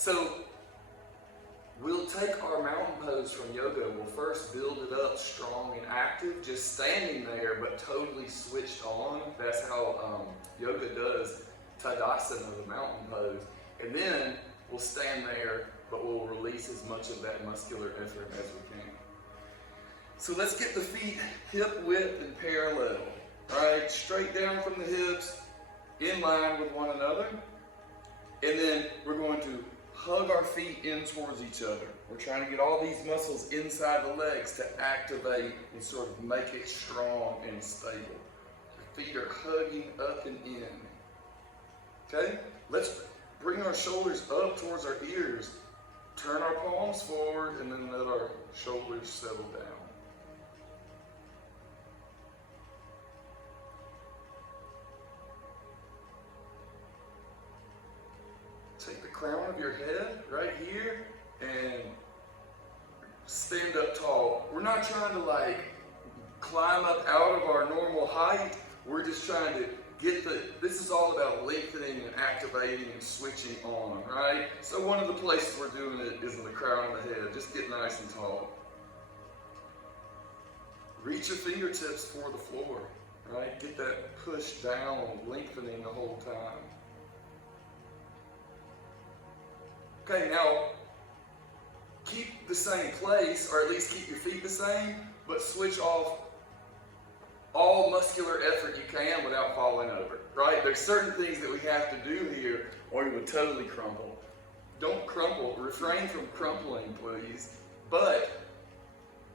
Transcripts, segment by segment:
So we'll take our mountain pose from yoga. We'll first build it up strong and active, just standing there, but totally switched on. That's how yoga does Tadasana, the mountain pose. And then we'll stand there, but we'll release as much of that muscular effort as we can. So let's get the feet hip width and parallel. Right, straight down from the hips, in line with one another. And then we're going to hug our feet in towards each other. We're trying to get all these muscles inside the legs to activate and sort of make it strong and stable. Your feet are hugging up and in. Okay? Let's bring our shoulders up towards our ears. Turn our palms forward and then let our shoulders settle down. Take the crown of your head right here and stand up tall. We're not trying to climb up out of our normal height. We're just trying to get this is all about lengthening and activating and switching on, right? So one of the places we're doing it is in the crown of the head. Just get nice and tall. Reach your fingertips for the floor, right? Get that push down, lengthening the whole time. Okay, now keep the same place, or at least keep your feet the same, but switch off all muscular effort you can without falling over, right? There's certain things that we have to do here or you would totally crumple. Don't crumple, refrain from crumpling, please, but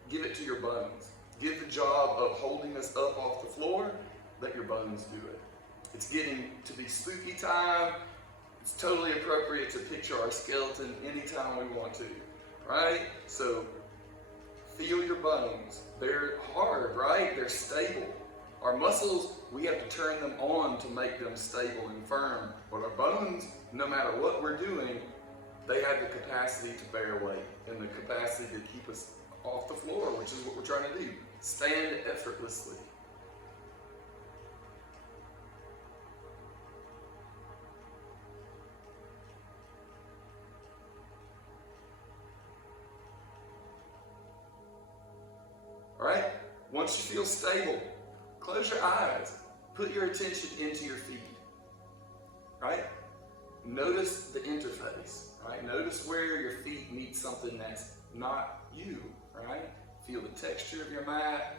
give it to your bones. Give the job of holding us up off the floor, let your bones do it. It's getting to be spooky time. It's totally appropriate to picture our skeleton anytime we want to, right? So feel your bones. They're hard, right? They're stable. Our muscles, we have to turn them on to make them stable and firm. But our bones, no matter what we're doing, they have the capacity to bear weight and the capacity to keep us off the floor, which is what we're trying to do. Stand effortlessly. Alright, once you feel stable, close your eyes. Put your attention into your feet. Right? Notice the interface. Right? Notice where your feet meet something that's not you. Right? Feel the texture of your mat.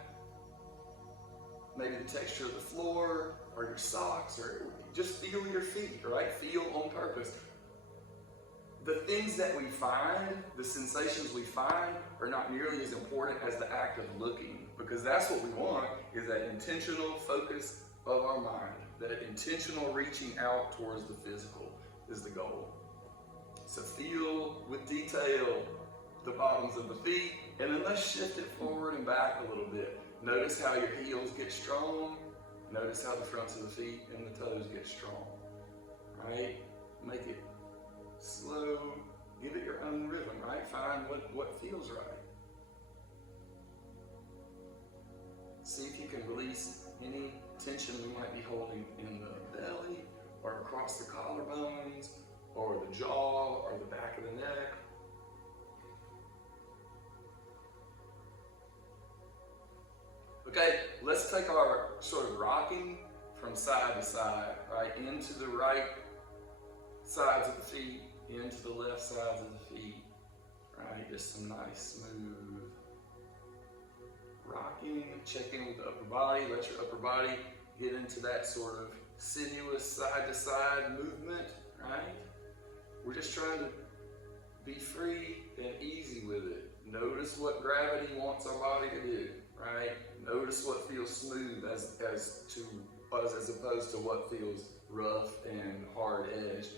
Maybe the texture of the floor or your socks, or just feel your feet. Right? Feel on purpose. The things that we find, the sensations we find, are not nearly as important as the act of looking, because that's what we want, is that intentional focus of our mind, that intentional reaching out towards the physical is the goal. So feel with detail the bottoms of the feet, and then let's shift it forward and back a little bit. Notice how your heels get strong. Notice how the fronts of the feet and the toes get strong. Right? Make it slow, give it your own rhythm, right? Find what feels right. See if you can release any tension we might be holding in the belly or across the collarbones or the jaw or the back of the neck. Okay, let's take our sort of rocking from side to side, right? Into the right sides of the feet, into the left sides of the feet, right? Just some nice, smooth rocking, check in with the upper body, let your upper body get into that sort of sinuous side-to-side movement, right? We're just trying to be free and easy with it. Notice what gravity wants our body to do, right? Notice what feels smooth as opposed to what feels rough and hard edged.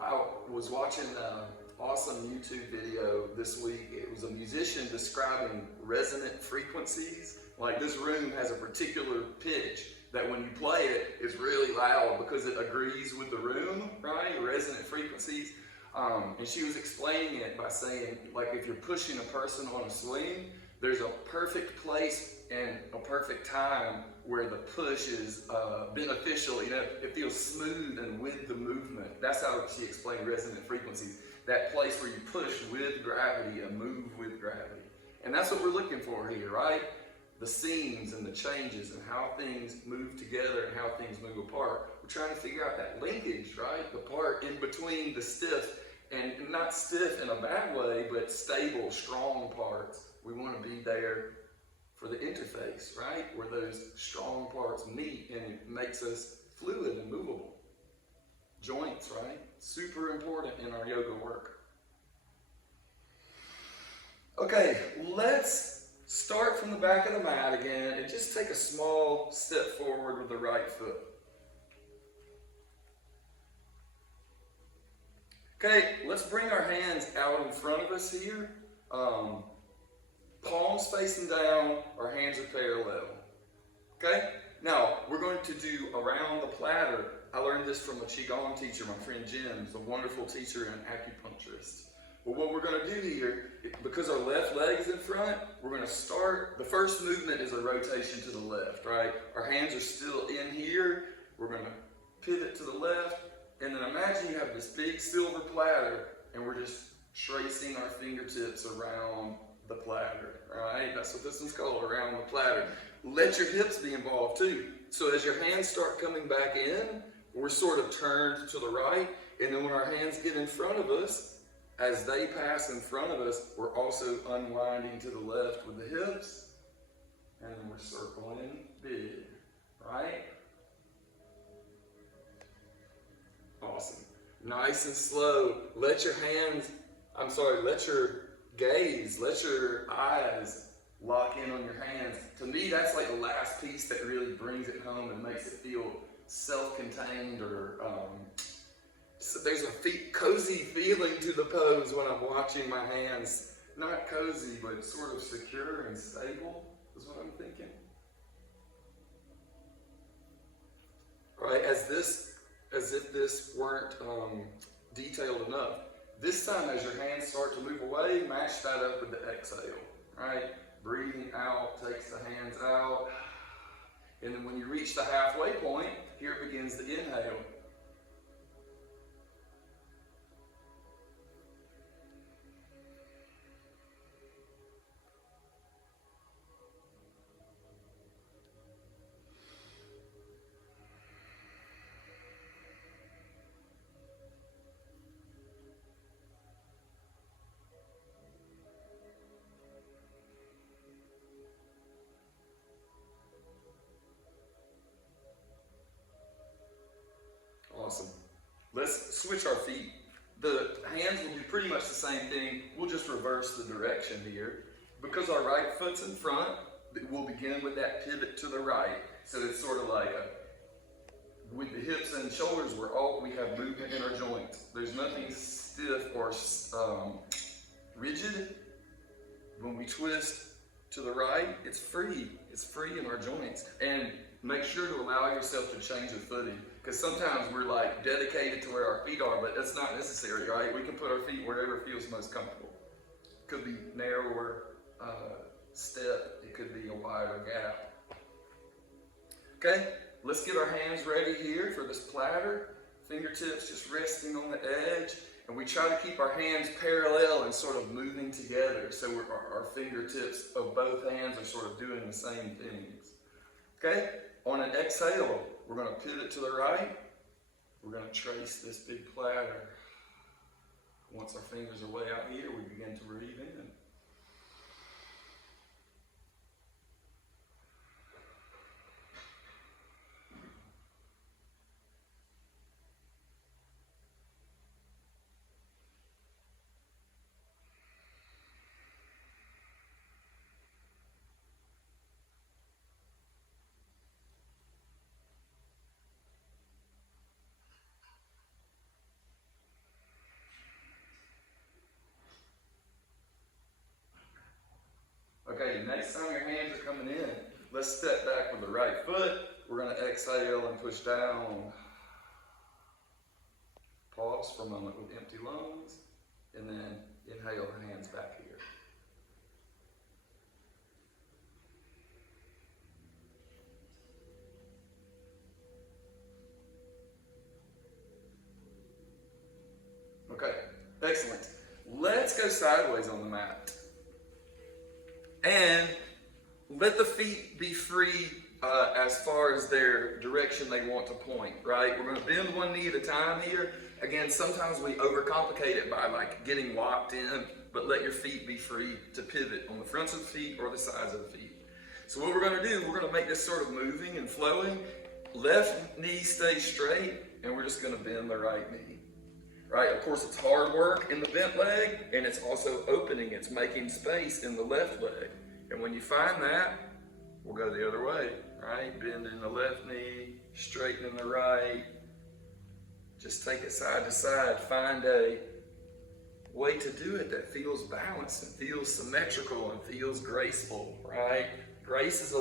I was watching an awesome YouTube video this week. It was a musician describing resonant frequencies. Like, this room has a particular pitch that when you play it, is really loud because it agrees with the room, right? Resonant frequencies. And she was explaining it by saying, like, if you're pushing a person on a swing, There's a perfect place and a perfect time where the push is beneficial. You know, it feels smooth and with the movement. That's how she explained resonant frequencies. That place where you push with gravity and move with gravity. And that's what we're looking for here, right? The seams and the changes and how things move together and how things move apart. We're trying to figure out that linkage, right? The part in between the stiff, and not stiff in a bad way, but stable, strong parts. We want to be there for the interface, right? Where those strong parts meet and it makes us fluid and movable. Joints, right? Super important in our yoga work. Okay, let's start from the back of the mat again and just take a small step forward with the right foot. Okay, let's bring our hands out in front of us here. Palms facing down, our hands are parallel. Okay, now we're going to do around the platter. I learned this from a Qigong teacher, my friend Jim, a wonderful teacher and acupuncturist. Well, what we're going to do here, because our left leg is in front, we're going to start, the first movement is a rotation to the left, right? Our hands are still in here. We're going to pivot to the left, and then imagine you have this big silver platter, and we're just tracing our fingertips around the platter, right? That's what this one's called, around the platter. Let your hips be involved too. So as your hands start coming back in, we're sort of turned to the right, and then when our hands get in front of us, as they pass in front of us, we're also unwinding to the left with the hips, and then we're circling big, right? Awesome. Nice and slow. Let your gaze, let your eyes lock in on your hands. To me, that's like the last piece that really brings it home and makes it feel self-contained, or so there's a cozy feeling to the pose when I'm watching my hands. Not cozy, but sort of secure and stable is what I'm thinking. Right, as if this weren't detailed enough. This time, as your hands start to move away, match that up with the exhale, right? Breathing out takes the hands out. And then when you reach the halfway point, here begins the inhale. Awesome. Let's switch our feet. The hands will do pretty much the same thing. We'll just reverse the direction here. Because our right foot's in front, we'll begin with that pivot to the right. So it's sort of like with the hips and shoulders, we have movement in our joints. There's nothing stiff or rigid. When we twist to the right, it's free. It's free in our joints. And make sure to allow yourself to change the footing. Because sometimes we're like dedicated to where our feet are, but that's not necessary, right? We can put our feet wherever feels most comfortable. Could be narrower step. It could be a wider gap. Okay, let's get our hands ready here for this platter. Fingertips just resting on the edge. And we try to keep our hands parallel and sort of moving together. So our fingertips of both hands are sort of doing the same things. Okay, on an exhale, we're going to pivot to the right. We're going to trace this big platter. Once our fingers are way out here, we begin to breathe in. Okay, next time your hands are coming in, let's step back with the right foot. We're going to exhale and push down. Pause for a moment with empty lungs, and then inhale the hands back here. let's go sideways on the mat. And let the feet be free as far as their direction they want to point, right? We're going to bend one knee at a time here. Again, sometimes we overcomplicate it by like getting locked in, but let your feet be free to pivot on the fronts of the feet or the sides of the feet. So what we're going to do, we're going to make this sort of moving and flowing. Left knee stays straight, and we're just going to bend the right knee. Right? Of course, it's hard work in the bent leg, and it's also opening. It's making space in the left leg. And when you find that, we'll go the other way, right? Bending the left knee, straightening the right. Just take it side to side. Find a way to do it that feels balanced and feels symmetrical and feels graceful, right? Grace is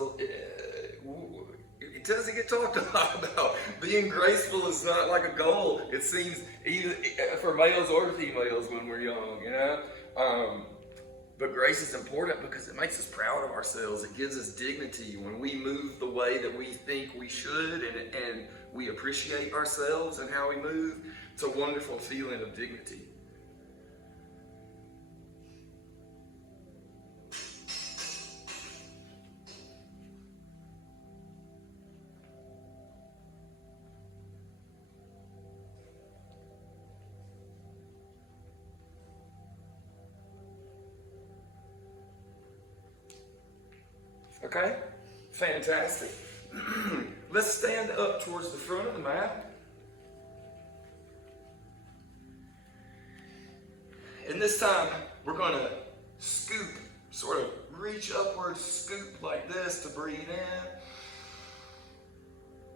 it doesn't get talked a lot about. Being graceful is not like a goal. It seems, even for males or females when we're young, you know? But grace is important because it makes us proud of ourselves. It gives us dignity when we move the way that we think we should, and we appreciate ourselves and how we move. It's a wonderful feeling of dignity. Okay, fantastic. Let's stand up towards the front of the mat. And this time, we're going to scoop, sort of reach upwards, scoop like this to breathe in,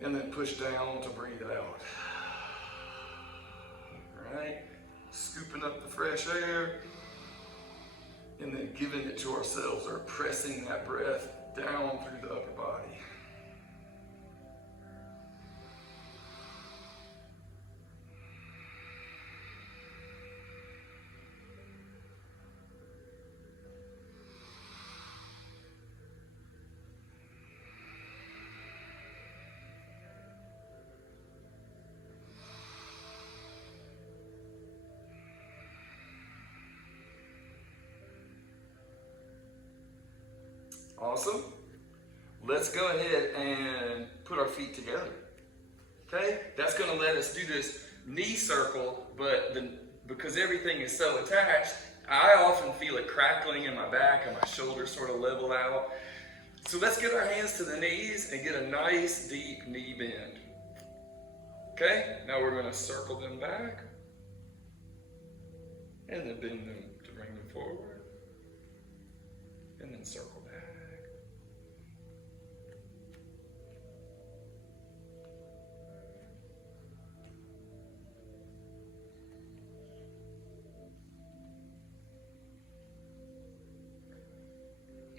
and then push down to breathe out. All right, scooping up the fresh air, and then giving it to ourselves, or pressing that breath down through the upper body. Awesome. Let's go ahead and put our feet together. Okay? That's going to let us do this knee circle, but because everything is so attached, I often feel it crackling in my back and my shoulders sort of level out. So let's get our hands to the knees and get a nice deep knee bend. Okay? Now we're going to circle them back and then bend them to bring them forward and then circle back.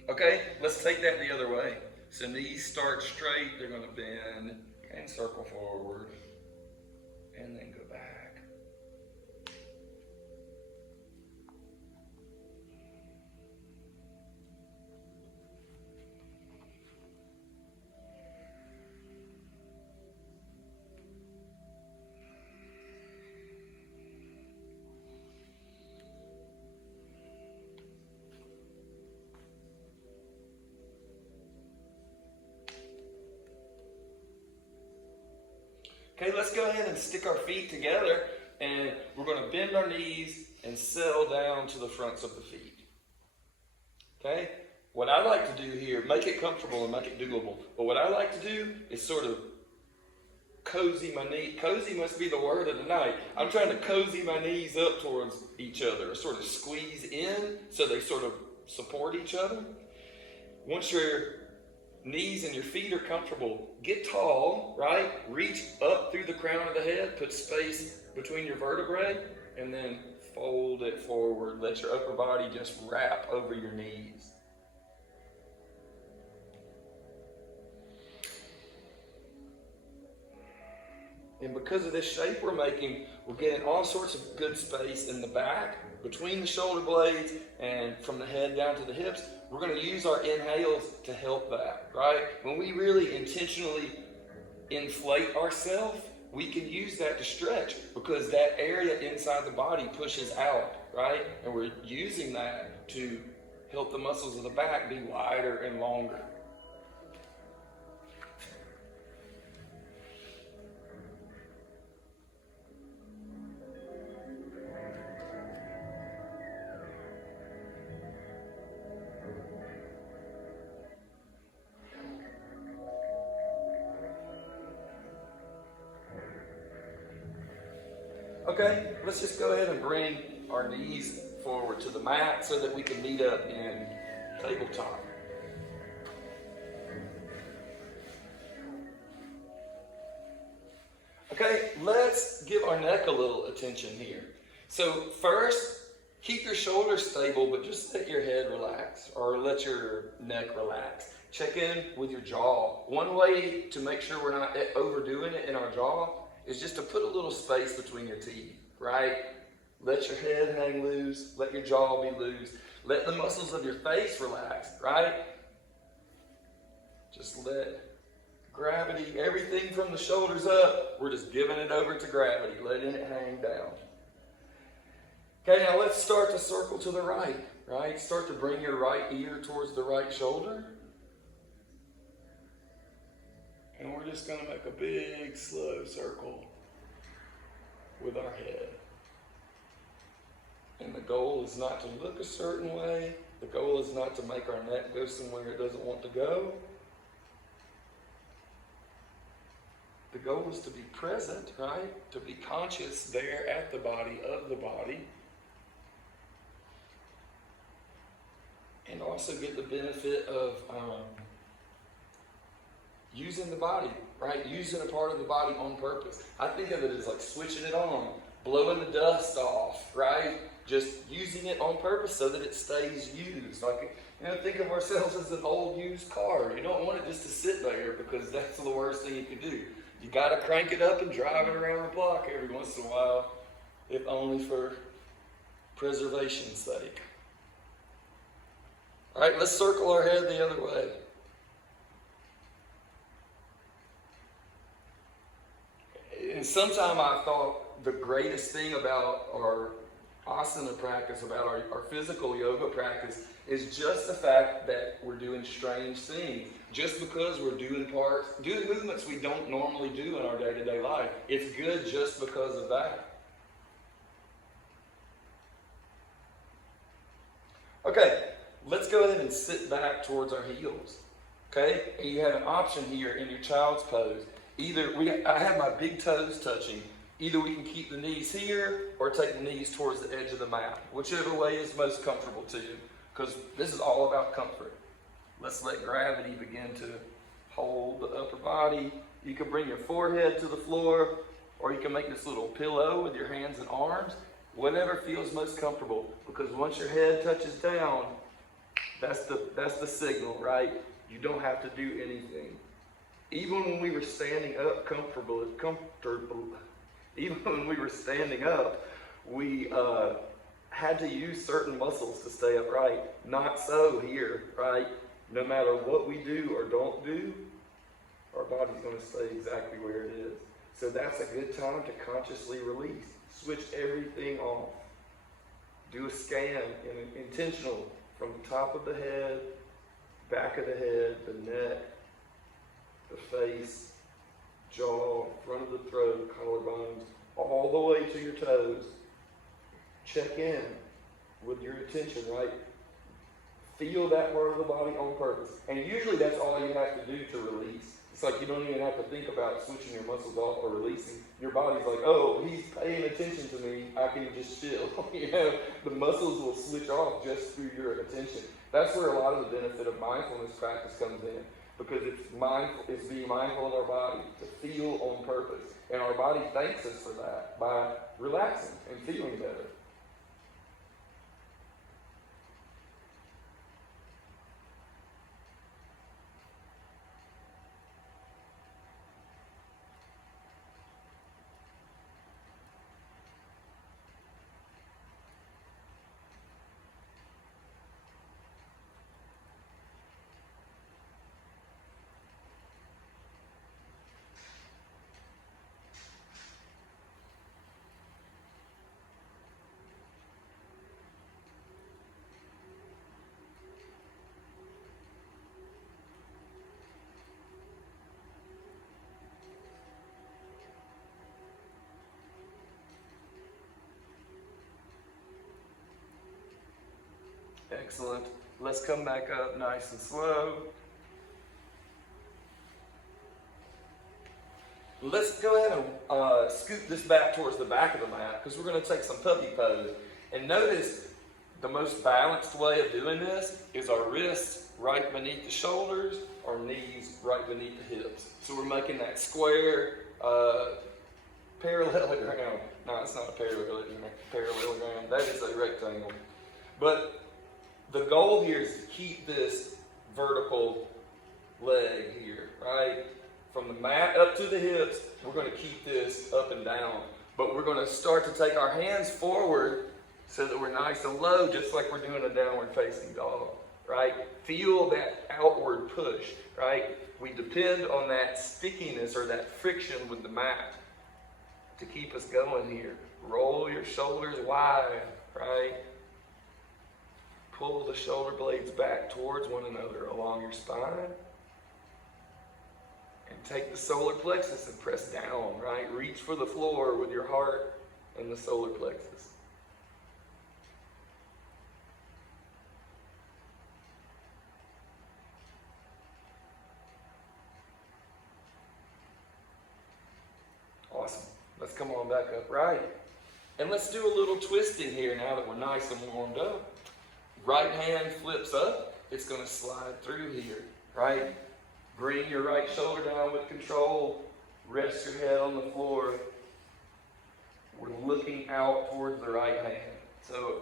Okay, let's take that the other way. So knees start straight, they're going to bend and circle forward and then go back. Okay, let's go ahead and stick our feet together, and we're going to bend our knees and settle down to the fronts of the feet. Okay? What I like to do here, make it comfortable and make it doable, but what I like to do is sort of cozy my knee. Cozy must be the word of the night. I'm trying to cozy my knees up towards each other, sort of squeeze in so they sort of support each other. Once your knees and your feet are comfortable, get tall, right? Reach up through the crown of the head, put space between your vertebrae, and then fold it forward. Let your upper body just wrap over your knees. And because of this shape we're making, we're getting all sorts of good space in the back, between the shoulder blades, and from the head down to the hips. We're going to use our inhales to help that, right? When we really intentionally inflate ourselves, we can use that to stretch because that area inside the body pushes out, right? And we're using that to help the muscles of the back be wider and longer. Okay, let's just go ahead and bring our knees forward to the mat so that we can meet up in tabletop. Okay, let's give our neck a little attention here. So first, keep your shoulders stable, but just let your head relax or let your neck relax. Check in with your jaw. One way to make sure we're not overdoing it in our jaw is just to put a little space between your teeth, right? Let your head hang loose, let your jaw be loose, let the muscles of your face relax, right? Just let gravity, everything from the shoulders up, we're just giving it over to gravity, letting it hang down. Okay, now let's start to circle to the right, right? Start to bring your right ear towards the right shoulder. And we're just going to make a big, slow circle with our head. And the goal is not to look a certain way. The goal is not to make our neck go somewhere it doesn't want to go. The goal is to be present, right? To be conscious there at the body, of the body. And also get the benefit of using the body, right? Using a part of the body on purpose. I think of it as like switching it on, blowing the dust off, right? Just using it on purpose so that it stays used. Like, think of ourselves as an old used car. You don't want it just to sit there because that's the worst thing you can do. You got to crank it up and drive it around the block every once in a while, if only for preservation's sake. All right, let's circle our head the other way. And sometime I thought the greatest thing about our asana practice, about our physical yoga practice, is just the fact that we're doing strange things. Just because we're doing movements we don't normally do in our day-to-day life. It's good just because of that. Okay, let's go ahead and sit back towards our heels. Okay, and you have an option here in your child's pose. I have my big toes touching. Either we can keep the knees here or take the knees towards the edge of the mat, whichever way is most comfortable to you, because this is all about comfort. Let's let gravity begin to hold the upper body. You can bring your forehead to the floor, or you can make this little pillow with your hands and arms, whatever feels most comfortable, because once your head touches down, that's the signal, right? You don't have to do anything. Even when we were standing up even when we were standing up, we had to use certain muscles to stay upright. Not so here, right? No matter what we do or don't do, our body's going to stay exactly where it is. So that's a good time to consciously release. Switch everything off. Do a scan, intentional, from the top of the head, back of the head, the neck, the face, jaw, front of the throat, collarbones, all the way to your toes. Check in with your attention, right? Feel that part of the body on purpose. And usually that's all you have to do to release. It's like you don't even have to think about switching your muscles off or releasing. Your body's like, oh, he's paying attention to me. I can just chill. The muscles will switch off just through your attention. That's where a lot of the benefit of mindfulness practice comes in. Because it's being mindful of our body, to feel on purpose. And our body thanks us for that by relaxing and feeling better. Excellent. Let's come back up nice and slow. Let's go ahead and scoot this back towards the back of the mat because we're going to take some puppy pose. And notice the most balanced way of doing this is our wrists right beneath the shoulders, our knees right beneath the hips. So we're making that square parallelogram. No, it's not a parallelogram. That is a rectangle. But the goal here is to keep this vertical leg here, right? From the mat up to the hips, we're going to keep this up and down. But we're going to start to take our hands forward so that we're nice and low, just like we're doing a downward facing dog, right? Feel that outward push, right? We depend on that stickiness or that friction with the mat to keep us going here. Roll your shoulders wide, right? Pull the shoulder blades back towards one another along your spine. And take the solar plexus and press down, right? Reach for the floor with your heart and the solar plexus. Awesome. Let's come on back upright. And let's do a little twisting here now that we're nice and warmed up. Right hand flips up. It's going to slide through here, right? Bring your right shoulder down with control. Rest your head on the floor. We're looking out towards the right hand. So,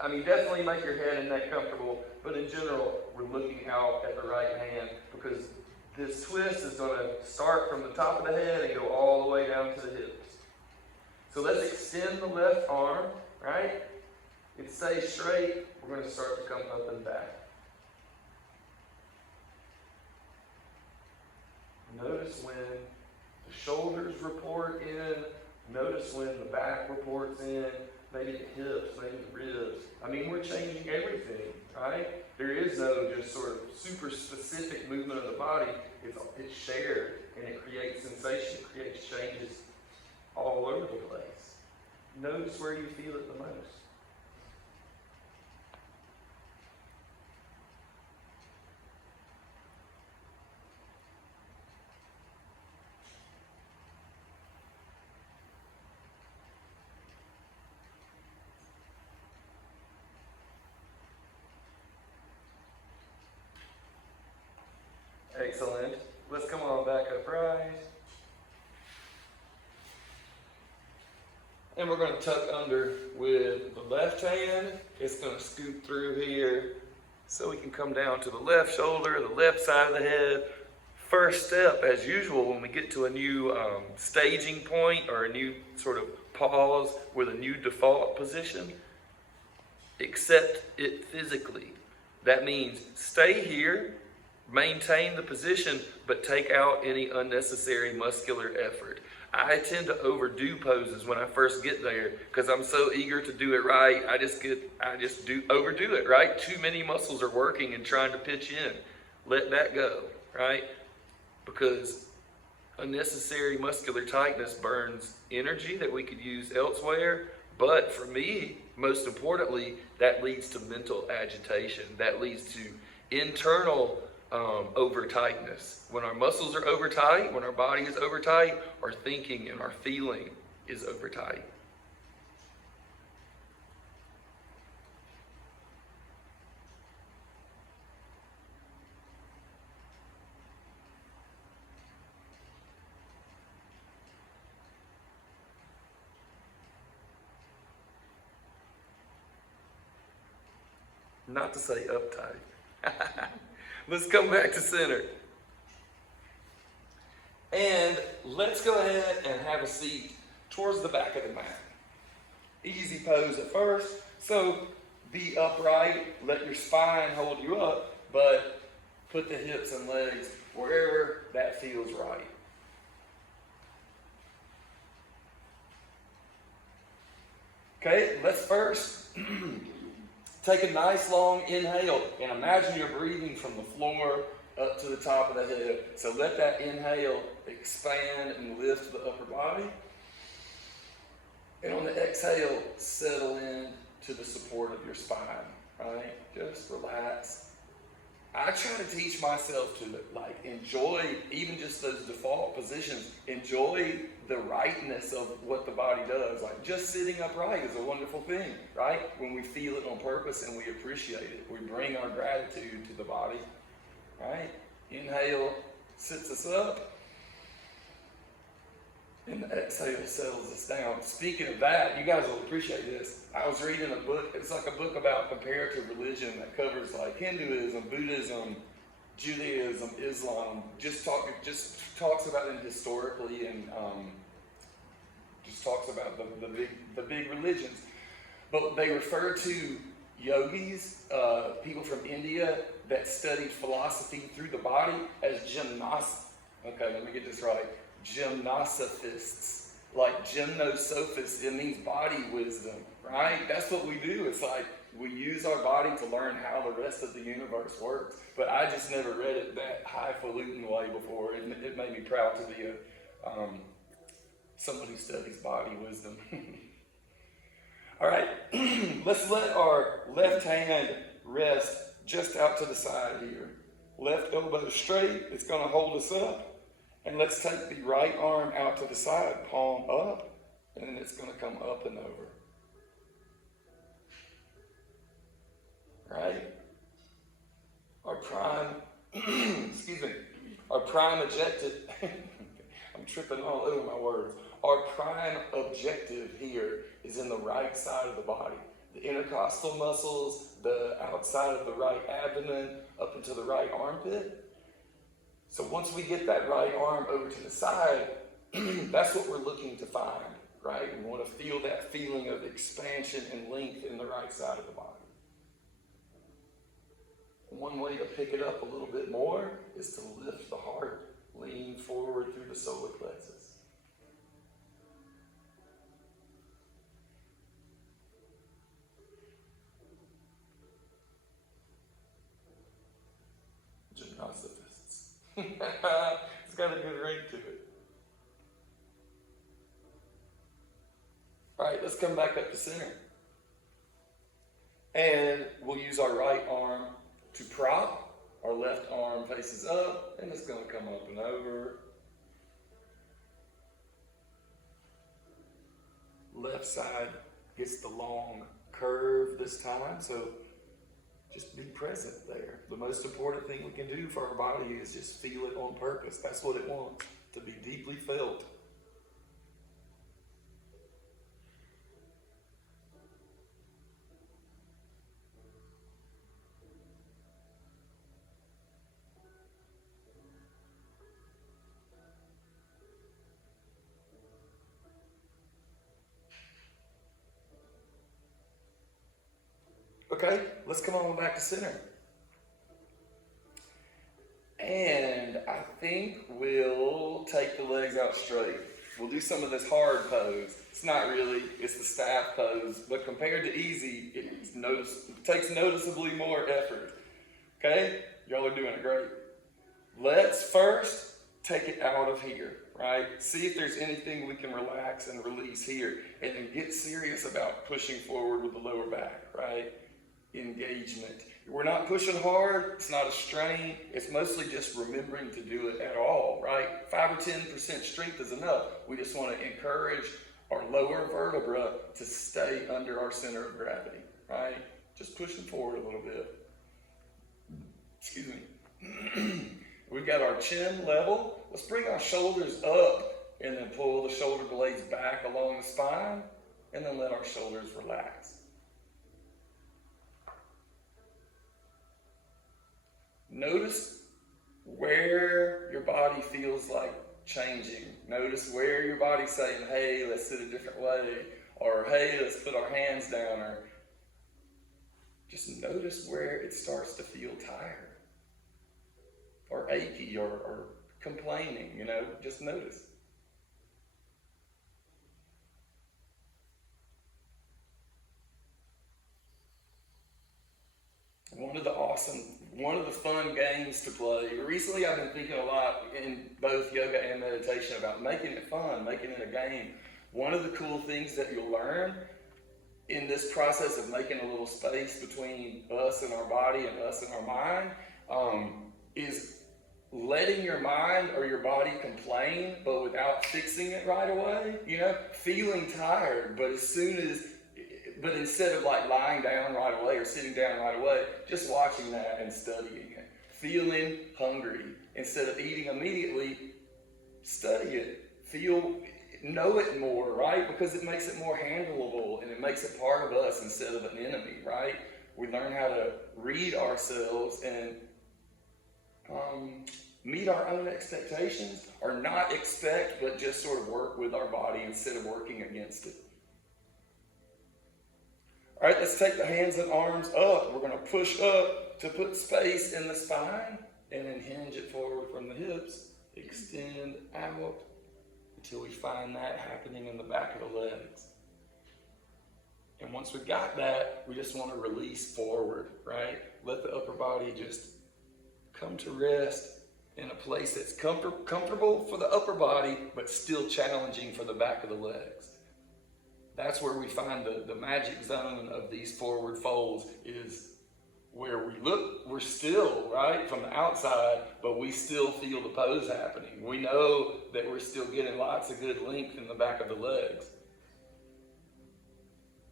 I mean, definitely make your head and neck comfortable, but in general, we're looking out at the right hand because this twist is going to start from the top of the head and go all the way down to the hips. So let's extend the left arm, right? It stays straight. We're going to start to come up and back. Notice when the shoulders report in. Notice when the back reports in. Maybe the hips, maybe the ribs. I mean, we're changing everything, right? There is no just sort of super specific movement of the body. It's shared, and it creates sensation. It creates changes all over the place. Notice where you feel it the most. Excellent. Let's come on back upright. And we're going to tuck under with the left hand. It's going to scoot through here so we can come down to the left shoulder, the left side of the head. First step, as usual, when we get to a new staging point or a new sort of pause with a new default position, accept it physically. That means stay here, maintain the position, but take out any unnecessary muscular effort. I tend to overdo poses when I first get there because I'm so eager to do it right. I just overdo it, right? Too many muscles are working and trying to pitch in. Let that go, right? Because unnecessary muscular tightness burns energy that we could use elsewhere. But for me, most importantly, that leads to mental agitation. That leads to internal over tightness. When our muscles are over tight, when our body is over tight, our thinking and our feeling is over tight. Not to say uptight. Let's come back to center. And let's go ahead and have a seat towards the back of the mat. Easy pose at first. So be upright, let your spine hold you up, but put the hips and legs wherever that feels right. Okay, let's first take a nice long inhale and imagine you're breathing from the floor up to the top of the head. So let that inhale expand and lift the upper body. And on the exhale, settle in to the support of your spine. right? Just relax. I try to teach myself to like enjoy even just those default positions, enjoy the rightness of what the body does. Like just sitting upright is a wonderful thing, right? When we feel it on purpose and we appreciate it, we bring our gratitude to the body, right? Inhale sits us up, and the exhale settles us down. Speaking of that, you guys will appreciate this. I was reading a book. It's like a book about comparative religion that covers like Hinduism, Buddhism, Judaism, Islam. Just talks about it historically, and just talks about the big religions. But they refer to yogis, people from India that studied philosophy through the body as Okay, let me get this right. Gymnosophists, like gymnosophists. It means body wisdom, right? That's what we do. It's like we use our body to learn how the rest of the universe works. But I just never read it that highfalutin way before. It made me proud to be someone who studies body wisdom. All right, let's let our left hand rest just out to the side here. Left elbow straight, it's going to hold us up. And let's take the right arm out to the side, palm up, and then it's going to come up and over. Right? Our prime, our prime objective, I'm tripping all over my words. Our prime objective here is in the right side of the body. The intercostal muscles, the outside of the right abdomen, up into the right armpit. So once we get that right arm over to the side, that's what we're looking to find, right? We want to feel that feeling of expansion and length in the right side of the body. One way to pick it up a little bit more is to lift the heart, lean forward through the solar plexus. Gymnosophists. It's got a good ring to it. All right, let's come back up to center. And we'll use our right arm to prop. Our left arm faces up, and it's going to come up and over. Left side gets the long curve this time, so just be present there. The most important thing we can do for our body is just feel it on purpose. That's what it wants, to be deeply felt. Okay, let's come on back to center. And I think we'll take the legs out straight. We'll do some of this hard pose. It's not really, it's the staff pose, but compared to easy, it takes noticeably more effort. Okay? Y'all are doing it great. Let's first take it out of here, right? See if there's anything we can relax and release here, and then get serious about pushing forward with the lower back, right? Engagement. We're not pushing hard, it's not a strain, it's mostly just remembering to do it at all, right? 5 or 10% strength is enough. We just want to encourage our lower vertebra to stay under our center of gravity, right? Just pushing forward a little bit. Excuse me. We've got our chin level. Let's bring our shoulders up and then pull the shoulder blades back along the spine and then let our shoulders relax. Notice where your body feels like changing. Notice where your body's saying, hey, let's sit a different way, or hey, let's put our hands down, or just notice where it starts to feel tired, or achy, or complaining, just notice. One of the fun games to play. Recently I've been thinking a lot in both yoga and meditation about making it fun, making it a game. One of the cool things that you'll learn in this process of making a little space between us and our body and us and our mind, is letting your mind or your body complain, but without fixing it right away. Feeling tired, but instead of like lying down right away or sitting down right away, just watching that and studying it. Feeling hungry, instead of eating immediately, study it. Know it more, right? Because it makes it more handleable and it makes it part of us instead of an enemy, right? We learn how to read ourselves and meet our own expectations, or not expect, but just sort of work with our body instead of working against it. All right, let's take the hands and arms up. We're going to push up to put space in the spine, and then hinge it forward from the hips. Extend out until we find that happening in the back of the legs. And once we got that, we just want to release forward, right? Let the upper body just come to rest in a place that's comfortable for the upper body, but still challenging for the back of the legs. That's where we find the magic zone of these forward folds, is where we're still, right, from the outside, but we still feel the pose happening. We know that we're still getting lots of good length in the back of the legs.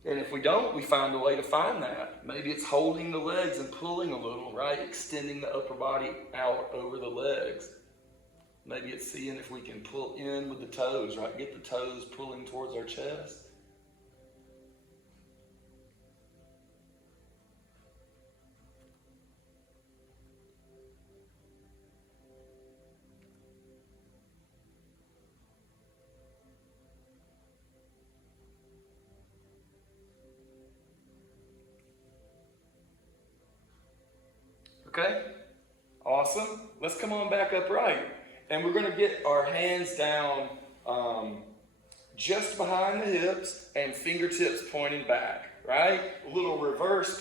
And if we don't, we find a way to find that. Maybe it's holding the legs and pulling a little, right? Extending the upper body out over the legs. Maybe it's seeing if we can pull in with the toes, right? Get the toes pulling towards our chest. Okay, awesome. Let's come on back upright. And we're going to get our hands down just behind the hips and fingertips pointing back, right? A little reverse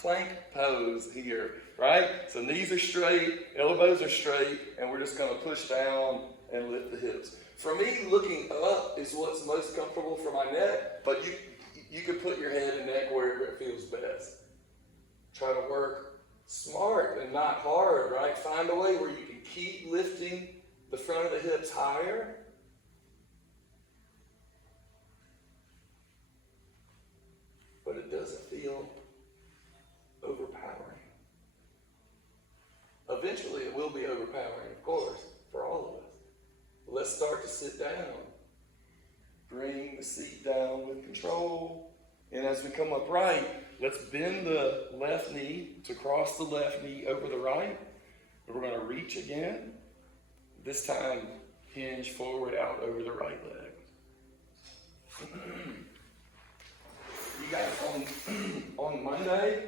plank pose here, right? So knees are straight, elbows are straight, and we're just going to push down and lift the hips. For me, looking up is what's most comfortable for my neck, but you can put your head and neck wherever it feels best. Try to work smart and not hard, right? Find a way where you can keep lifting the front of the hips higher. But it doesn't feel overpowering. Eventually it will be overpowering, of course, for all of us. But let's start to sit down. Bring the seat down with control. And as we come upright, let's bend the left knee to cross the left knee over the right. And we're going to reach again. This time, hinge forward out over the right leg. You guys, on Monday,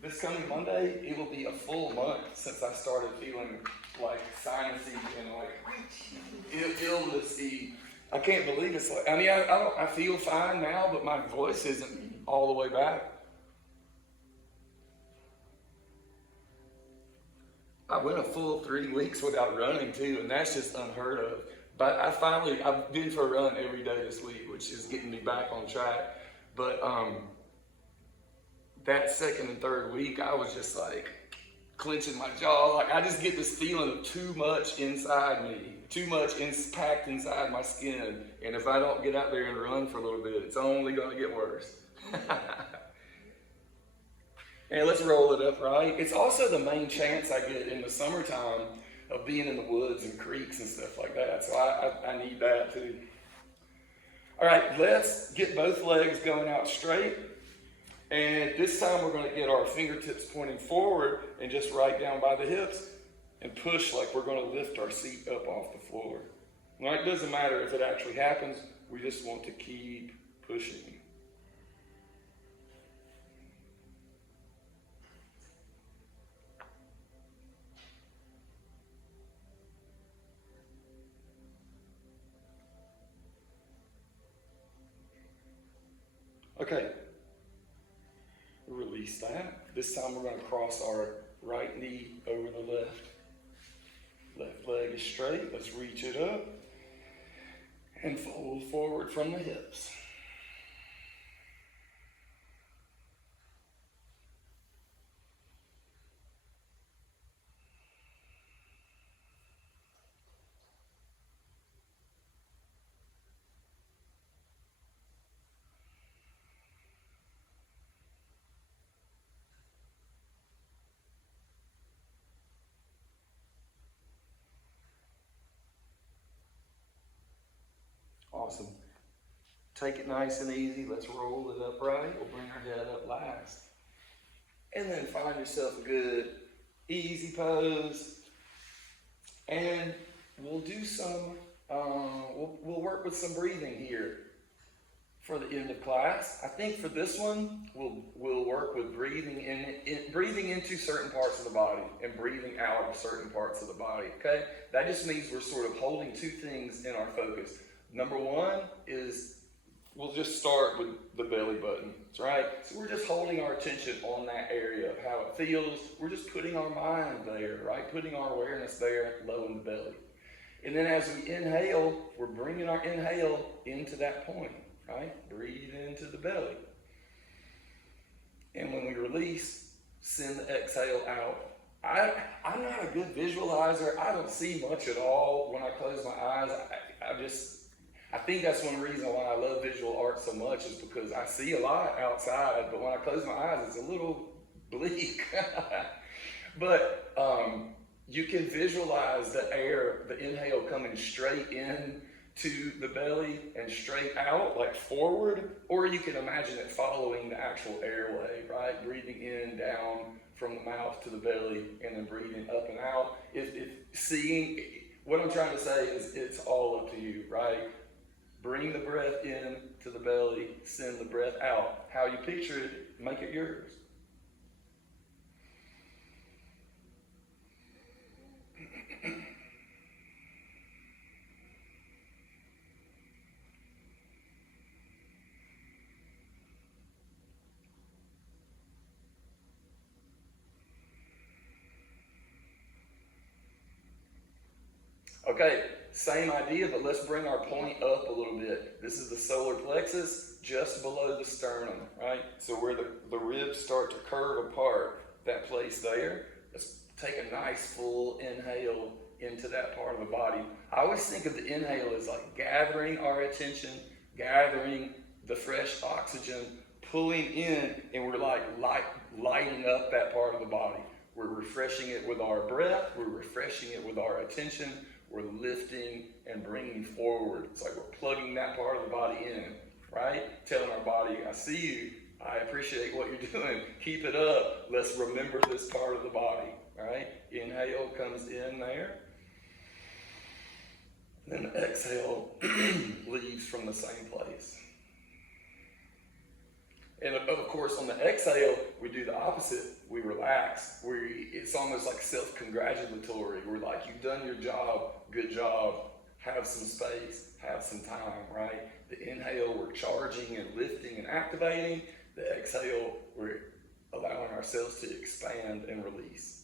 this coming Monday, it will be a full month since I started feeling like sinusy and like illnessy. I can't believe it's like, I feel fine now, but my voice isn't all the way back. I went a full 3 weeks without running too, and that's just unheard of. But I've been for a run every day this week, which is getting me back on track. But that second and third week, I was just like clenching my jaw. Like I just get this feeling of too much inside me, too much packed inside my skin. And if I don't get out there and run for a little bit, it's only going to get worse. And let's roll it up, right? It's also the main chance I get in the summertime of being in the woods and creeks and stuff like that. So I need that too. All right, let's get both legs going out straight. And this time we're going to get our fingertips pointing forward and just right down by the hips and push like we're going to lift our seat up off the floor. Now, it doesn't matter if it actually happens. We just want to keep pushing. Okay, release that. This time we're going to cross our right knee over the left. Left leg is straight. Let's reach it up and fold forward from the hips. Awesome. Take it nice and easy. Let's roll it upright. We'll bring our head up last. And then find yourself a good, easy pose. And we'll do some, we'll work with some breathing here for the end of class. I think for this one, we'll work with breathing breathing into certain parts of the body and breathing out of certain parts of the body, okay? That just means we're sort of holding two things in our focus. Number one is we'll just start with the belly button, right? So we're just holding our attention on that area of how it feels. We're just putting our mind there, right? Putting our awareness there, low in the belly. And then as we inhale, we're bringing our inhale into that point, right? Breathe into the belly. And when we release, send the exhale out. I'm not a good visualizer. I don't see much at all when I close my eyes. I think that's one reason why I love visual art so much, is because I see a lot outside, but when I close my eyes, it's a little bleak. But you can visualize the air, the inhale coming straight in to the belly and straight out, like forward, or you can imagine it following the actual airway, right? Breathing in, down from the mouth to the belly, and then breathing up and out. What I'm trying to say is it's all up to you, right? Bring the breath in to the belly, send the breath out. How you picture it, make it yours. Okay, same idea, but let's bring our point up a little bit. This is the solar plexus, just below the sternum, right? So where the ribs start to curve apart, that place there. Let's take a nice full inhale into that part of the body. I always think of the inhale as like gathering our attention, gathering the fresh oxygen, pulling in, and we're like lighting up that part of the body. We're refreshing it with our breath, we're refreshing it with our attention, we're lifting and bringing forward. It's like we're plugging that part of the body in, right? Telling our body, I see you, I appreciate what you're doing, keep it up, let's remember this part of the body, right? Inhale comes in there. Then the exhale leaves from the same place. And of course, on the exhale, we do the opposite. We relax. It's almost like self-congratulatory. We're like, you've done your job, good job, have some space, have some time, right? The inhale, we're charging and lifting and activating. The exhale, we're allowing ourselves to expand and release.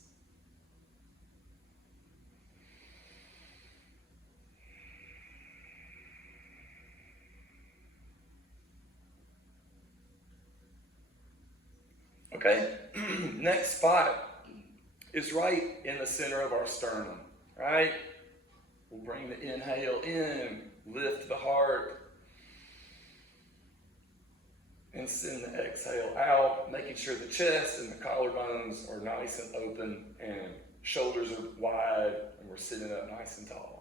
Okay, next spot is right in the center of our sternum, right? We'll bring the inhale in, lift the heart, and send the exhale out, making sure the chest and the collarbones are nice and open and shoulders are wide and we're sitting up nice and tall.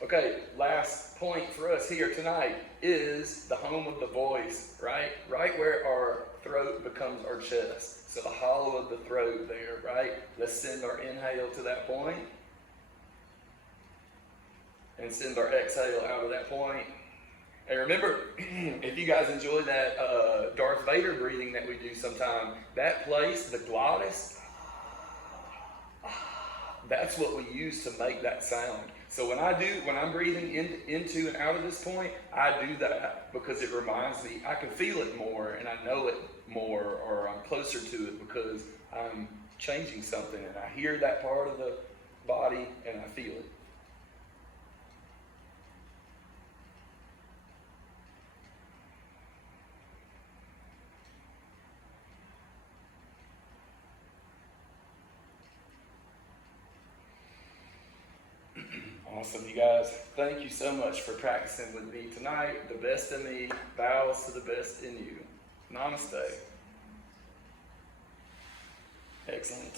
Okay, last point for us here tonight is the home of the voice, right? Right where our throat becomes our chest. So the hollow of the throat there, right? Let's send our inhale to that point and send our exhale out of that point. And remember, if you guys enjoy that Darth Vader breathing that we do sometime, that place, the glottis, that's what we use to make that sound. So when I'm breathing into and out of this point, I do that because it reminds me, I can feel it more and I know it more, or I'm closer to it because I'm changing something and I hear that part of the body and I feel it. Awesome, you guys. Thank you so much for practicing with me tonight. The best in me bows to the best in you. Namaste. Excellent.